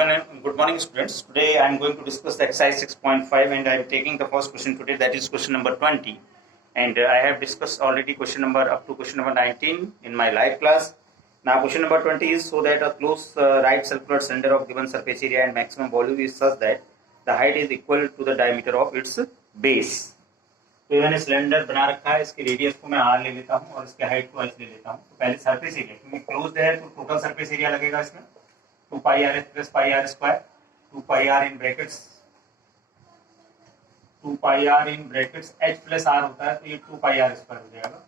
Good morning, students. Today I am going to discuss the exercise 6.5 and I am taking the first question today, that is question number 20. And I have discussed already question number up to question number 19 in my live class. Now question number 20 is so that a closed right circular cylinder of given surface area and maximum volume is such that the height is equal to the diameter of its base. तो मैंने cylinder बना रखा है, इसकी radius को मैं r ले लेता हूँ और इसके हाइट को h ले लेता हूँ. तो पहले सरफेस एरिया, क्योंकि क्लोज्ड है तो टोटल सरफेस एरिया लगेगा इसमें 2 pi r h plus pi r square, 2 pi r in brackets, 2 pi r in brackets h plus r होता है तो ये 2 pi r square हो जाएगा.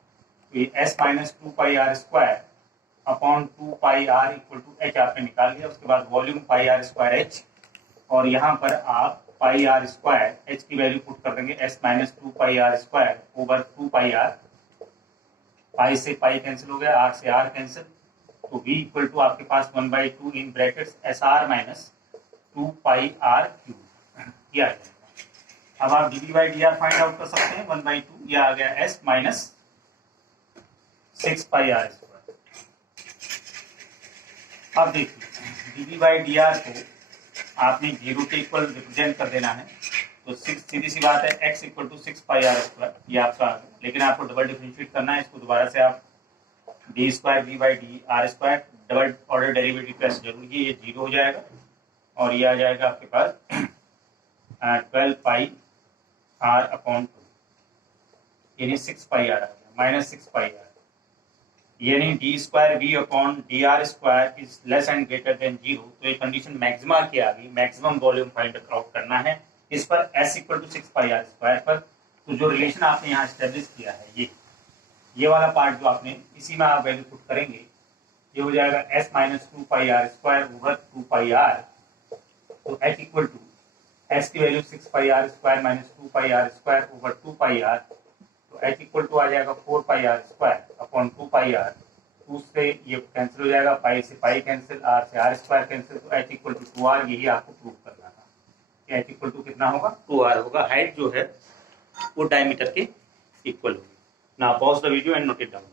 तो ये s minus 2 pi r square upon 2 pi r equal to h आपने निकाल लिया. उसके बाद volume pi r square h और यहाँ पर आप pi r square h की वैल्यू पुट कर देंगे s minus 2 pi r square over 2 pi r. pi से pi कैंसिल हो गया, r से r कैंसिल, तो v इक्वल टू आपके पास 1/2 in brackets s r minus 2 pi r cube किया जाएगा. अब आप dv by d r find out कर सकते हैं. 1/2 यह आ गया s minus 6 pi r square. अब देखिए dv बाई डी आर को आपने 0 के इक्वल रिप्रेजेंट कर देना है. तो 6 सीधी सी बात है, x equal to 6 pi r square ये आपका आ गया. लेकिन आपको डबल डिफरेंशिएट करना है इसको. दोबारा से आप d square v by d r square double order derivative का जरूरी है, ये 0 हो जाएगा और ये आ जाएगा आपके पास 12 पाई आर अपॉन 2 यानी 6 पाई आर आ गया माइनस 6 पाई आर. यानी d square v upon d r square is less and greater than 0. तो ये कंडीशन मैक्सिमा की आ गई. मैक्सिमम वॉल्यूम फाइंड आउट करना है इस पर s equal to 6 pi r square पर. तो जो रिलेशन आपने यहाँ एस्टेब्लिश किया है ये वाला पार्ट जो आपने इसी में आप वैल्यू पुट करेंगे, ये हो जाएगा s minus 2 pi r square over 2 pi r. तो h इक्वल टू s की value 6 pi r square minus 2 pi r square over 2 pi r. तो h इक्वल टू आ जाएगा 4 pi r square upon 2 pi r. 2 से ये cancel हो जाएगा, pi से पाई कैंसिल, r से r स्क्वायर कैंसिल. तो h इक्वल टू 2r यही आपको प्रूव करना था कि h इक्वल टू कितना होगा, 2r होगा. हाइट जो है वो डायमीटर के इक्वल होगी. Now pause the video and note it down.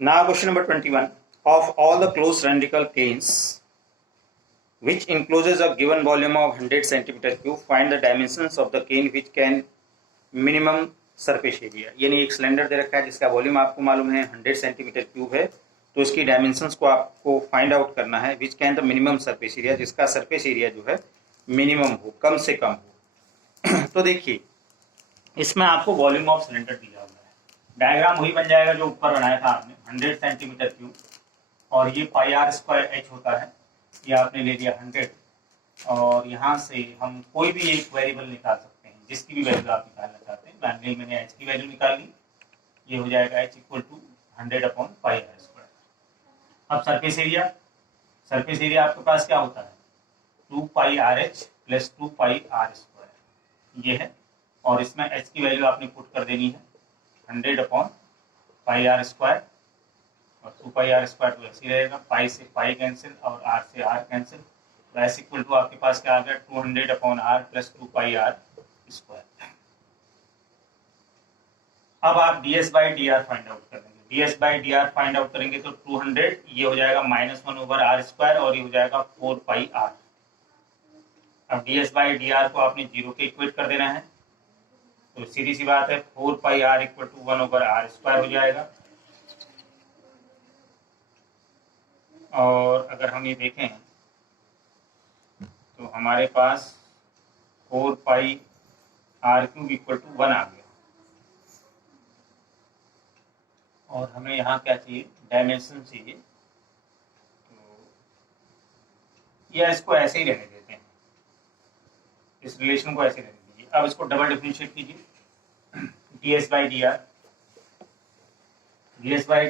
Now question number 21. Of all the closed cylindrical canes which encloses a given volume of 100 centimeter cube, find the dimensions of the cane which can minimum surface area. यानी एक cylinder दे रखा है जिसका volume आपको मालूम है 100 centimetre cube है. तो इसकी डायमेंशंस को आपको फाइंड आउट करना है. Which can the minimum surface area, जिसका सरफेस एरिया जो है मिनिमम हो, कम से कम हो. तो देखिए इसमें आपको वॉल्यूम ऑफ सिलेंडर दिया हुआ है. डायग्राम वही बन जाएगा जो ऊपर बनाया था आपने, 100 सेंटीमीटर क्यूब और ये पाई आर स्क्वायर एच होता है. ये आपने ले लिया 100 और यहाँ से हम कोई भी एक वेरिएबल निकाल सकते हैं जिसकी भी वैल्यू आप निकालना चाहते हैं. मान ली मैंने एच की वैल्यू निकाल ली, ये हो जाएगा h equal to 100 upon pi r square. अब सरफेस एरिया आपके पास क्या होता है, 2 pi r h plus 2 pi r square ये है. और इसमें h की वैल्यू आपने पुट कर देनी है 100 अपॉन पाई आर स्क्वायर और 2 पाई आर स्क्वायर तो ऐसे ही रहेगा. पाई से पाई कैंसिल और r से r कैंसिल. तो s इक्वल टू आपके पास क्या आ गया, 200 upon r plus 2 pi r square. अब आप ds by d r find out करेंगे. ds by d r find out करेंगे तो 200 ये हो जाएगा -1 ओवर r स्क्वायर और ये हो जाएगा 4 पाई r. अब ds बाई डी आर को आपने 0 के इक्वेट कर देना है. तो सीधी सी बात है 4 pi r equal to 1 over r square हो जाएगा. और अगर हम ये देखें तो हमारे पास 4 pi r cube equal to 1 आ गया. और हमें यहाँ क्या चाहिए, डायमेंशन चाहिए. तो या इसको ऐसे ही रहने देते हैं, इस रिलेशन को ऐसे रहने दीजिए. अब इसको डबल डिफरेंशिएट कीजिए. ds by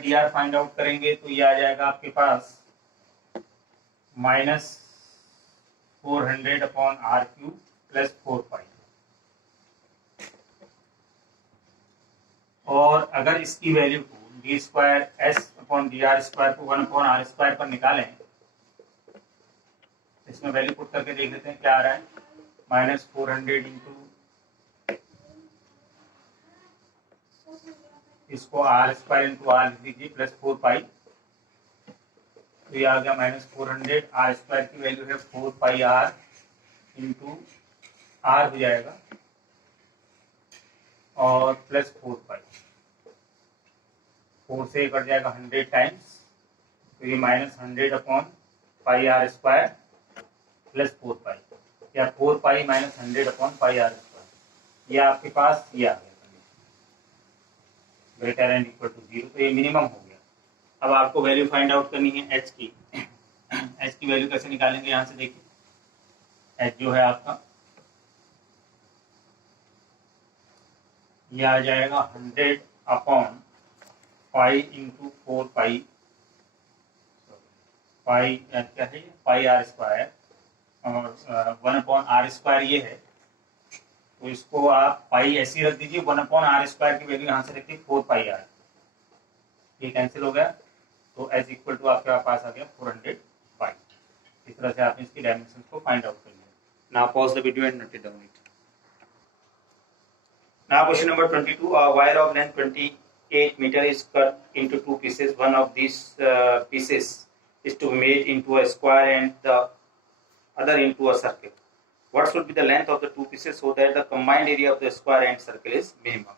d r find out करेंगे तो ये आ जाएगा आपके पास minus 400 upon r cube plus 4 pi. और अगर इसकी वैल्यू को d square s upon d r square को 1 अपॉन आर स्क्वायर पर निकालें, इसमें वैल्यू पुट करके देख लेते हैं क्या आ रहा है. -400 इंटू इसको आर स्क्वायर इंटू आर लिख दीजिए प्लस 4 पाई तो ये आ गया -400। आर स्क्वायर की वैल्यू है 4 पाई आर इंटू आर हो जाएगा और प्लस 4 पाई, 4 से कट जाएगा 100 टाइम्स, तो ये -100 upon pi r square plus 4 pi, या 4 pi -100 upon pi r square. ये आपके पास ये आ गया ग्रेटर एंड इक्वल टू 0, तो ये मिनिमम हो गया। अब आपको वैल्यू फाइंड आउट करनी है एच की। एच की वैल्यू कैसे निकालेंगे, यहाँ से देखिए एच जो है आपका ये आ जाएगा 100 अपॉन पाई इंटू 4 पाई, पाई क्या है पाई आर स्क्वायर, और 1 अपॉन आर स्क्वायर ये है, तो इसको आप पाई ऐसी रख दीजिए, 1 अपॉन आर स्क्वायर की वैल्यू यहाँ से रखिए 4 पाई आर, ये कैंसिल हो गया, तो एच इक्वल टू आपके पास आ गया 400 पाई। इस तरह से आपने इसकी डायमेंशन को फाइंड आउट कर लिया। Now pause the video and note it down it. Now question number 22. A wire of length 28 meter is cut into two pieces. One of these pieces is to be made into a square and the other into a circle. What should be the length of the two pieces so that the combined area of the square and circle is minimum?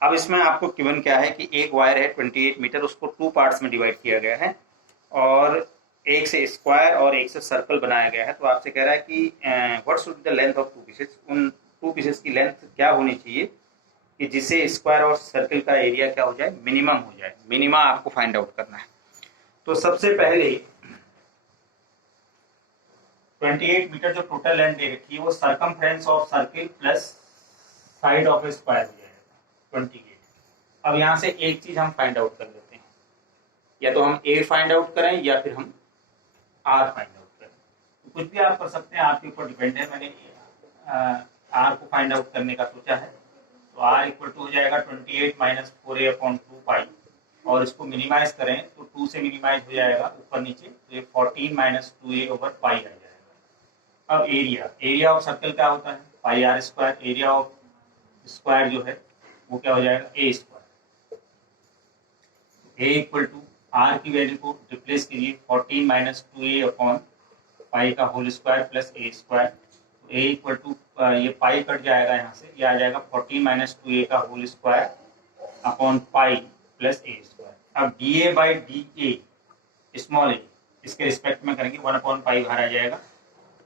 अब इसमें आपको given क्या है कि एक wire है 28 metre, उसको two parts में डिवाइड किया गया है और एक से स्क्वायर और एक से सर्कल बनाया गया है। तो आपसे कह रहा है कि what should be the length of two pieces, उन टू पीसेस की लेंथ क्या होनी चाहिए कि जिससे स्क्वायर और सर्कल का एरिया क्या हो जाए, मिनिमम हो जाए। मिनिमा आपको फाइंड आउट करना है। तो सबसे पहले 28 मीटर जो टोटल लेंथ दे रखी है वो circumference of circle plus side of square हो जाएगा 28। अब यहाँ से एक चीज हम फाइंड आउट कर लेते हैं, या तो हम ए फाइंड आउट करें या फिर हम आर फाइंड आउट करें, तो कुछ भी आप कर सकते हैं, आपके ऊपर डिपेंड है। मैंने आर को फाइंड आउट करने का सोचा है, तो आर इक्वल टू हो जाएगा 28 माइनस 4a अपॉन 2 पाई, और इसको मिनिमाइज करें तो 2 से मिनिमाइज हो जाएगा ऊपर नीचे, तो ये 14 माइनस 2a ओवर पाई आ जाएगा। अब एरिया ऑफ सर्कल क्या होता है, pi r square, area of square जो है वो क्या हो जाएगा a square. A equal to r की वैल्यू को रिप्लेस कीजिए 14 माइनस 2a अपॉन पाई का whole square plus a square, a equal to ये पाई कट जाएगा यहाँ से, ये आ जाएगा 14 माइनस 2a का whole square upon pi plus a square. अब dA by d small a इसके रिस्पेक्ट में करेंगे, 1 अपॉन पाई बाहर आ जाएगा,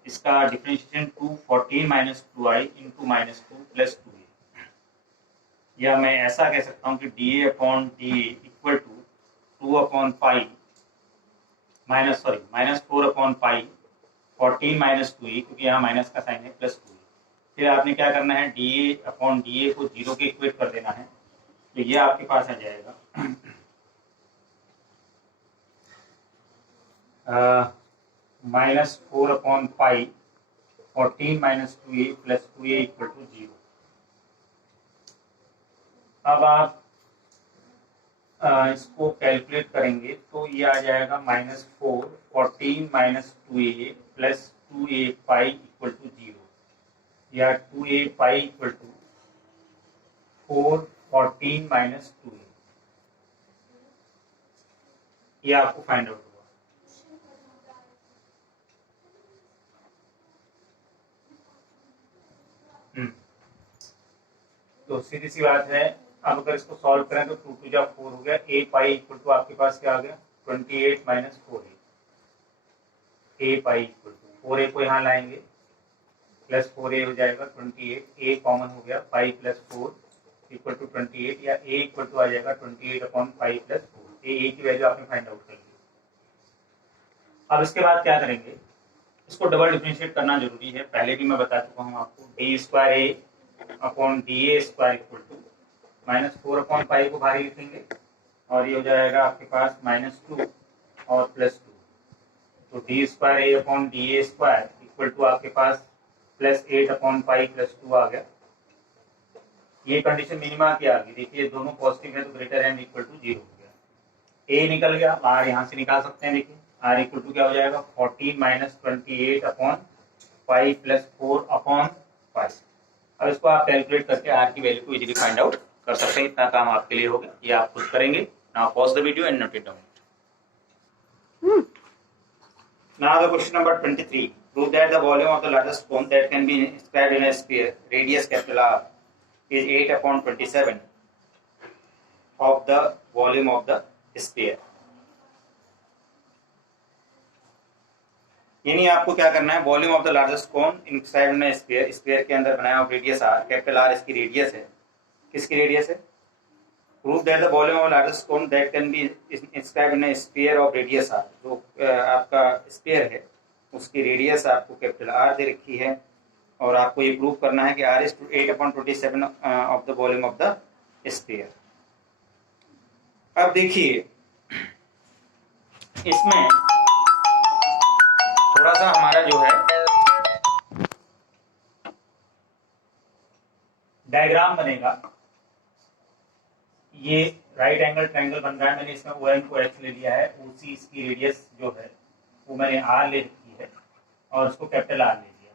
इसका differentiation 2 14 minus 2i into minus 2 plus 2a, या मैं ऐसा कह सकता हूँ कि dA upon d equal to 2 upon pi minus 4 upon pi 14 minus 2a, क्योंकि यहाँ माइनस का साइन है, प्लस 2a। फिर आपने क्या करना है, dA अपॉन dA को 0 के इक्वेट कर देना है, तो ये आपके पास आ जाएगा -4 upon pi 14 minus 2a plus 2a equal to 0। अब आप इसको कैलकुलेट करेंगे तो ये आ जाएगा -4 14 minus 2a plus 2a pi equal to 0, या 2a pi equal to 4 14 minus 2a, ये आपको फाइंड आउट होगा। तो सीधी सी बात है, अब अगर इसको सॉल्व करें तो 2 2 जा 4 हो गया, a पाई इक्वल टू आपके पास क्या आ गया 28 minus 4a, a pi equal to 4a को यहाँ लाएंगे प्लस 4a हो जाएगा 28, a कॉमन हो गया, पाई प्लस 4 इक्वल टू 28, या a इक्वल टू आ जाएगा 28 अपॉन पाई प्लस 4। a की वैल्यू आपने फाइंड आउट कर ली। अब इसके बाद क्या करेंगे, इसको डबल डिफरेंशिएट करना जरूरी है, पहले भी मैं बता चुका हूँ आपको। D square a upon d a square equal to -4 upon pi को बाहर लिखेंगे, और ये हो जाएगा आपके पास -2 और प्लस 2, तो d square a upon d a square equal to आपके पास +8 अपॉन पाई प्लस 2 आ गया। ये कंडीशन मिनिमा की आ गई, देखिए दोनों पॉजिटिव है तो ग्रेटर एंड इक्वल टू 0 हो गया। ए निकल गया, आर यहाँ से निकाल सकते हैं, देखिए आर इक्वल टू क्या हो जाएगा 14 minus 28 upon pi plus 4 upon पाई। अब इसको आप कैलकुलेट करके आर की वैल्यू को इजीली फाइंड आउट कर सकते हैं, इतना काम आपके लिए हो गया, ये आप खुद करेंगे। Now pause the video and note it down. Now the question number 23. Prove that the volume of the largest cone that can be inscribed in a sphere, radius capital R, is 8 upon 27 of the volume of the sphere. यानी आपको क्या करना है, volume of the largest cone inscribed in sphere, sphere के अंदर बनाया हुआ radius r, capital R इसकी रेडियस है. किसकी रेडियस है? Prove that the volume of largest cone that can be inscribed in sphere of radius R. जो आपका स्फीयर है उसकी रेडियस आपको कैपिटल आर दे रखी है और आपको ये प्रूव करना है कि R is 8/27 of the volume of the sphere. अब देखिए इसमें थोड़ा सा हमारा जो है डायग्राम बनेगा. ये राइट एंगल ट्रायंगल बन रहा है. मैंने इसमें ओ एम को एच ले लिया है, ओसी इसकी रेडियस जो है वो मैंने आर ले रखी है और उसको कैपिटल आर ले लिया.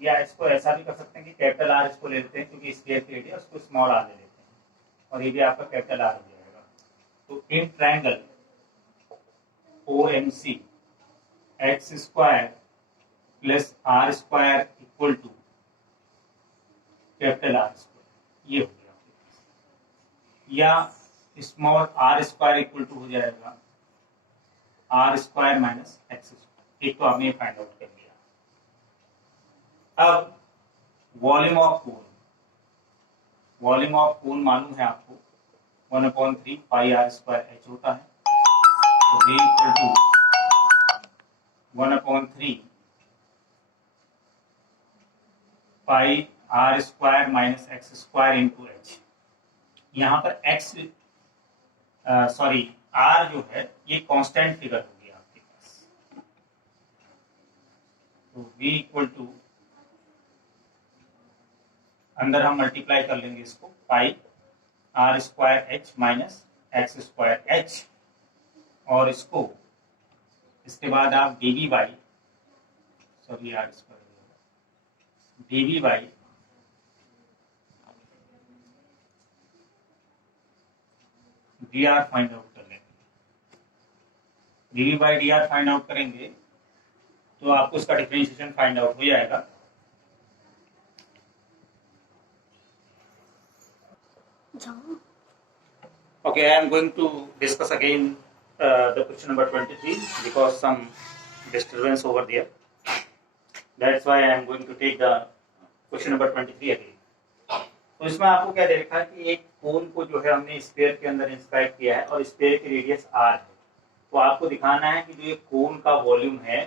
या इसको ऐसा भी कर सकते हैं कि कैपिटल आर इसको ले लेते हैं क्योंकि स्फीयर की रेडियस, उसको स्मॉल आर ले लेते हैं और ये भी आपका कैपिटल आर हो जाएगा. तो in triangle O M C x square plus r square equal to capital R square, ये हो गया. या small r square equal to हो जाएगा R square minus x square. एक तो आपने फाइंड आउट कर लिया. अब volume of cone, volume of cone मालूम है आपको 1/3 पाई आर स्क्वायर एच होता है. तो v equal to 1/3 pi r square minus x square into h. यहाँ पर एक्स सॉरी आर जो है ये कांस्टेंट फिगर हो गया आपके पास. तो v इक्वल टू अंदर हम मल्टीप्लाई कर लेंगे इसको, pi r square h minus x square h, और इसको इसके बाद आप d y sorry r square d y d r find out कर लेंगे. D by d r find out करेंगे तो आपको इसका डिफरेंशिएशन फाइंड आउट हो जाएगा. Okay, I am going to discuss again the question number 23 because some disturbance over there. That's why I am going to take the question number 23 again. तो इसमें आपको क्या दे रखा है कि एक कोन को जो है हमने स्फीयर के अंदर इंस्क्राइब किया है और स्फीयर की रेडियस आर है. तो आपको दिखाना है कि जो ये कोन का वॉल्यूम है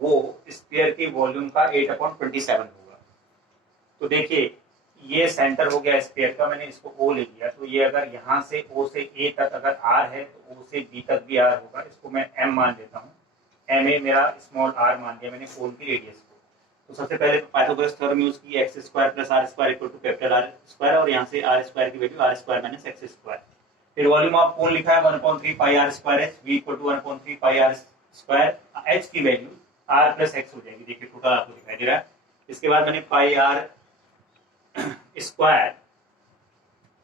वो स्फीयर के वॉल्यूम का 8/27 होगा. तो देखिए ये सेंटर हो गया स्फीयर का, मैंने इसको ओ ले लिया. तो ये अगर यहाँ से ओ से ए तक अगर आर है तो ओ से बी तक भी आर होगा. इसको मैं एम मान लेता हूँ. एम ए मेरा स्मॉल आर मान लिया मैंने कोन की रेडियस को. तो सबसे पहले पाइथागोरस थ्योरम यूज की, x square plus r square equal to capital R square, और यहाँ से आर स्क्वायर की value r square minus x square. फिर वॉल्यूम ऑफ कोन लिखा है 1/3 pi r square h, v equal to 1/3 pi r square. H की value r plus x हो जाएगी. देखिए टोटल आपको दिखाई दे रहा है. इसके बाद मैंने pi r square,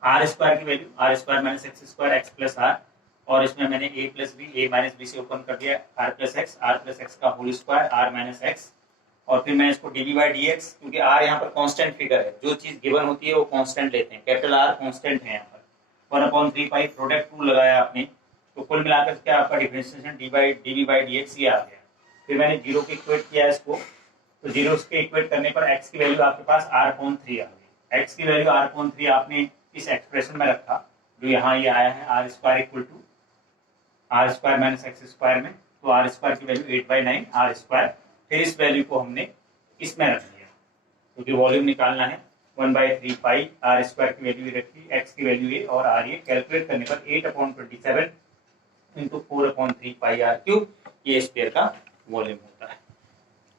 r square की value r square minus x square x plus r, और इसमें मैंने a plus b, a minus b से ओपन कर दिया आर प्लस एक्स का whole square R minus x. और फिर मैं इसको डी बाई डी एक्स, क्योंकि आर यहाँ पर कांस्टेंट फिगर है, जो चीज गिवन होती है वो कांस्टेंट लेते हैं. कैपिटल आर कांस्टेंट है यहाँ पर. 1/3 पाई प्रोडक्ट रूल लगाया आपने, तो कुल मिलाकर के आपका differentiation D by d x ये आ गया. फिर मैंने जीरो के इक्वेट किया इसको, तो जीरो के इक्वेट करने पर एक्स की वैल्यू आपके पास r/3 आ गई. एक्स की वैल्यू r/3 आपने इस एक्सप्रेशन में रखा जो यहाँ ये आया है r square equal to R square minus x square में. तो आर स्क्वायर की वैल्यू 8/9 आर स्क्वायर. फिर इस वैल्यू को हमने इसमें रख दिया क्योंकि वॉल्यूम निकालना है. 1/3 पाई आर स्क्वायर की वैल्यू रखी, एक्स की वैल्यू ये और आर ये. कैलकुलेट करने पर 8/27 इंटू 4/3 पाई आर क्यूब ये स्फीयर का वॉल्यूम होता है.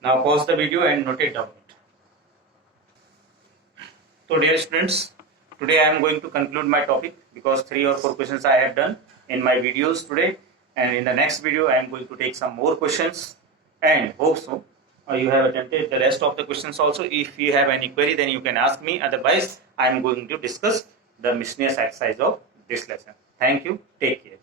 Now pause the video and note it down. So dear students, today I am going to conclude my topic because 3 or 4 questions I have done in my videos today, and in the next video I am going to take some more questions and hope so you have attempted the rest of the questions also. If you have any query then you can ask me, otherwise I am going to discuss the miscellaneous exercise of this lesson. Thank you, take care.